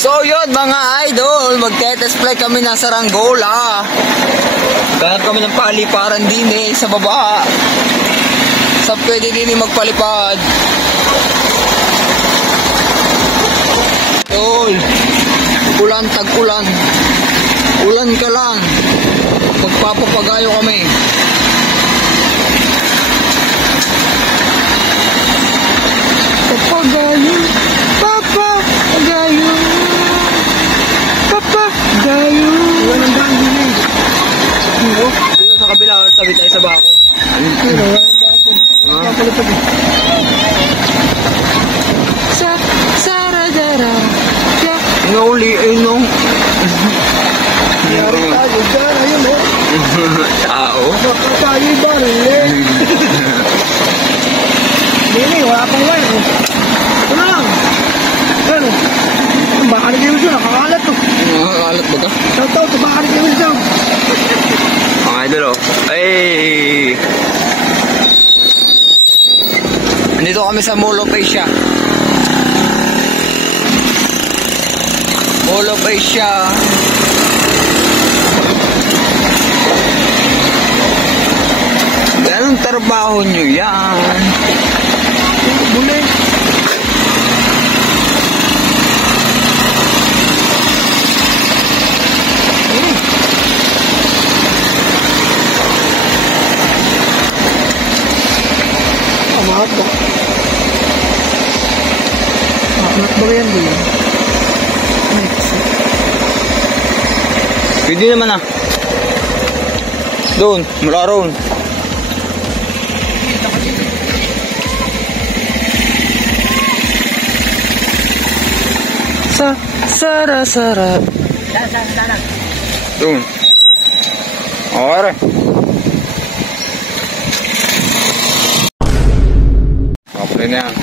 So yun mga idol, magte-test play kami ng saranggola. Ganap kami ng paliparan din sa baba. Sa pwede din magpalipad. Yun, ulan, tag-ulan. Ulan ka lang. Magpapapagayo kami. Papagayo, papagayo. Papagayo. Ulan ang daan din eh. Dito sa kabila, sabi tayo sa bako. Ano? Papalipad eh. Saradara. Inauli, ayun. Yari tayo dyan, ayun o. Tao. Tayo ba rin eh. Hindi, wala pang wire. Ito na lang. Ano? Baka nag-iwis dyan, nakakalat to. Nakakalat ba ka? Tao, baka nag-iwis dyan. Mga idol o. Ay! Nandito kami sa Mall of Asia. Mall of Asia. Ganong trabaho nyo yan? Bule. Amahat ba? Amahat ba yan din? Pwede naman ah. Doon, mula roon. Sara. Doon. Okay. Okay na yan.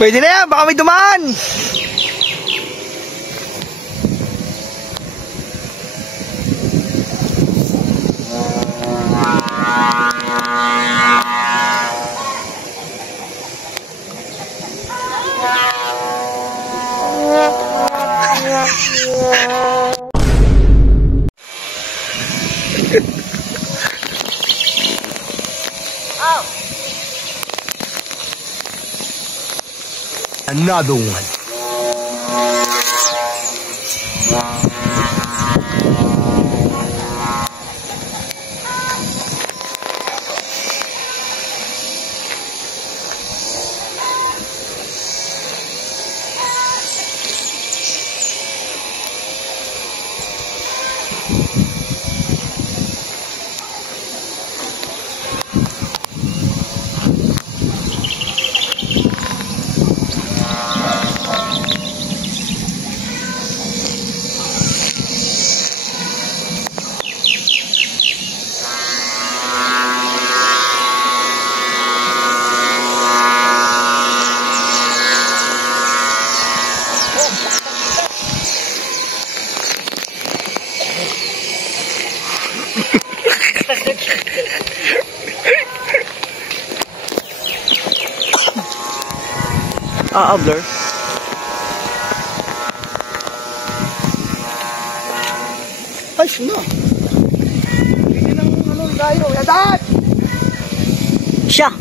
Pwede na yan, baka may dumaan. Another one. Blur. Ay, sino? Hindi nang ano tayo. Yadat! Siya.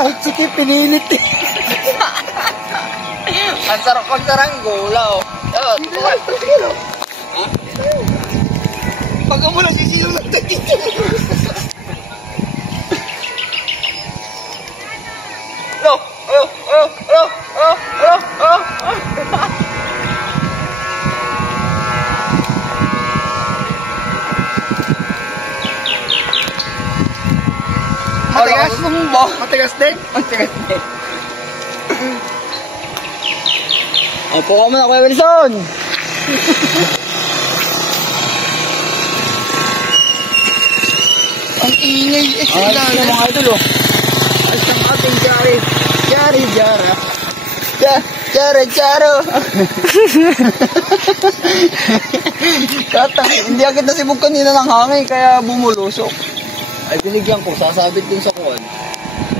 Ay, sige, pinilit eh. Ang sarap magsarang gula, oh. Sige, no? Pagka mo lang sisilong lang dito. Matigas? Matigas din? Matigas din. Opo ka muna, Kuya Wilson. Ang ingay eh. Ay, ito mga idol, oh. Ay, ang ating Jari. Jari, Jara. Jara, Jaro. Katang, hindi agad nasibog kanina ng hangin, kaya bumulusok. Ay, binigyan ko, sasabit dun sa kuwan.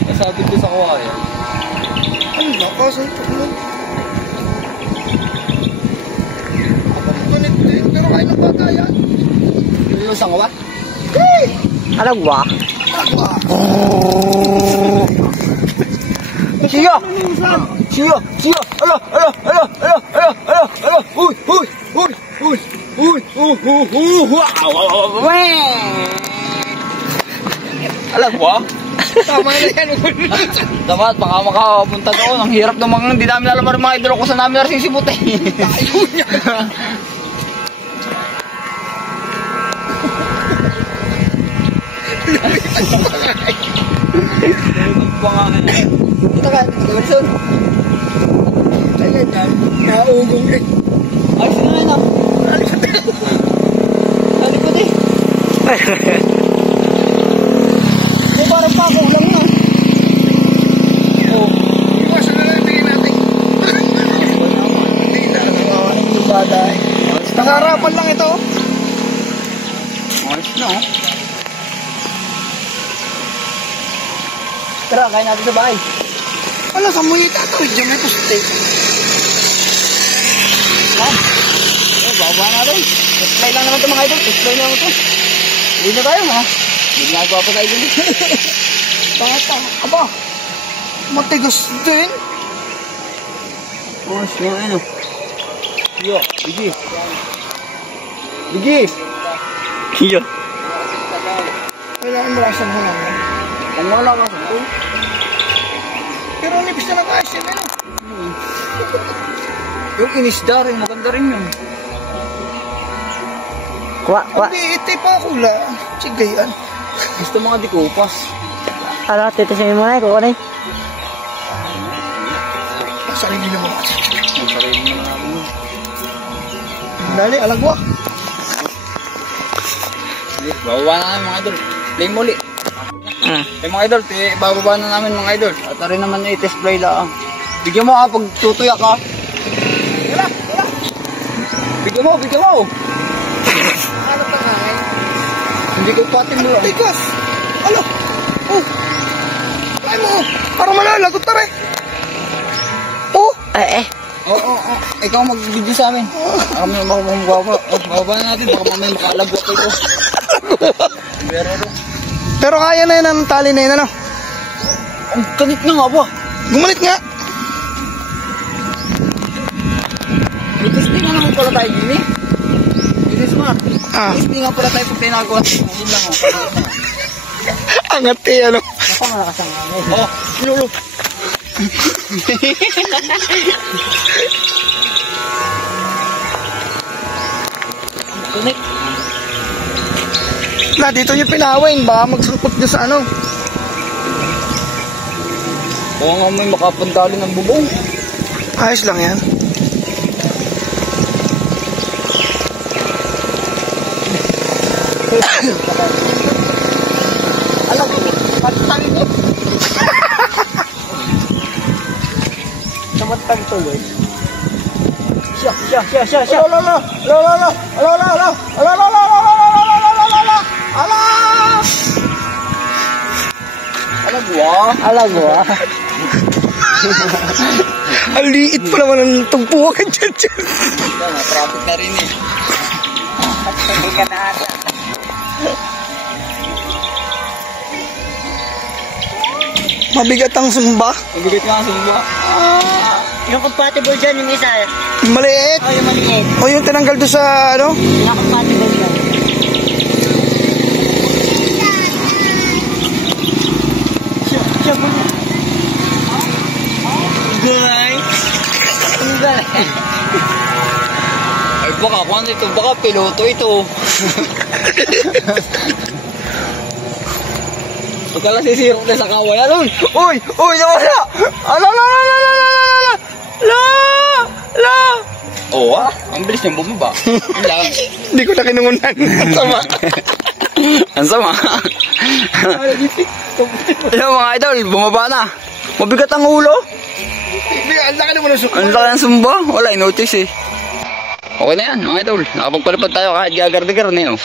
Sasabit dun sa kuwan. Ano na? Kaso ito mo. Pero kayo ng bata yan. Yung isang kawat? Hey! Alagwa. Agwa! Siya! Siya! Siya! Ala! Uy! Alagwa? Tama na yan. Dapat, baka makapunta doon. Ang hirap ng mga, hindi namin alam mga idol ko sa namin narsisibot eh. Ayaw niya. Ito ka, Wilson. Ayan yan. Naugong eh. Ay, sino nga yun ah? Nalikod eh. Ay, parang pako lang na. Oh. Iwasan na lang tingin natin. Hindi na. Nawawalan yung bata eh. Nakaharapan lang ito. Ayos na oh. Tara, kain natin sa bahay. Wala ka mo yung tatawid dyan. May puste. Oh, baba natin. Test-fly lang naman ito mga idol. Test-fly lang ito. Hindi na tayo ha. Hindi na ako pa sa idol. Bata. Aba. Matigas din. Oh, siya ano. Yo, Bigi. Bigi. Siya. Kailangan malasan mo lang. Ang wala ka sa ito. Pero nipis na nag-ayos yun. Yung inisda rin, maganda rin yun. Kuha. Hindi, iti pa ako la. Sige yan. Gusto mga dikupas. Ano, titisin mo na eh. Kuha na eh. Sarili naman. Ang sarili mo namin. Dali, alagwa. Bababa na namin mga idol. Play muli. Mga idol, bababa na namin mga idol. At rin naman i-test play lang. Bigyan mo ha, pag tutuyak ka. Wala. Bigyan mo. Ano pa nga eh? Hindi ko patin mo. Tigas. Alo. Oh. Kaya mo. Parang malalagot na rin. Oh. Oo. Ikaw mag-video sa amin. Kami bababa na natin. Baka mamaya makalagwa ko ito. Pero kaya na yun ang tali na yun, ano? Ang kanit na nga ba? Gumalit nga. May testing nga naman pala tayo din eh. Bilis ma. Ah. Testing nga pala tayo pag pinagawa. Yun lang oh. Angat eh, ano? Ako malakas ang hangin. Oh, sinulo. Kunik. Na, dito niyo pinawin. Baka magsangkot niyo sa ano. Oo nga may makapantali ng bubong. Ayos lang yan. Alam ko, patang mo. Samantang tuloy. Siya. Alagwa. Ang liit pa naman ang tugpuan dyan. Traffic na rin eh. Patay ka na ata. Mabigat ang sumba. Mabigat nga ang sumba. Yung compatible dyan, yung isa. Maliit. O, yung maliit. O yung tinanggal doon sa ano. Yung compatible dyan. Siya mo. Gulay. Ay baka kung ano ito, baka piloto ito. Huwag ka lang sisirok na sa kawayan. Uy, nawala. La. Oo ah, ang bilis niyang bumaba. Ang lang. Hindi ko na kinungunan. Ang sama. Ang sama. Yung mga idol, bumaba na. Mabigat ang ulo. Ang laki naman ang sumba. Ang laki ng sumba. Wala, inotis eh. Okay na yan, mga idol. Nakapagpalipad tayo kahit gagar-degar na yun.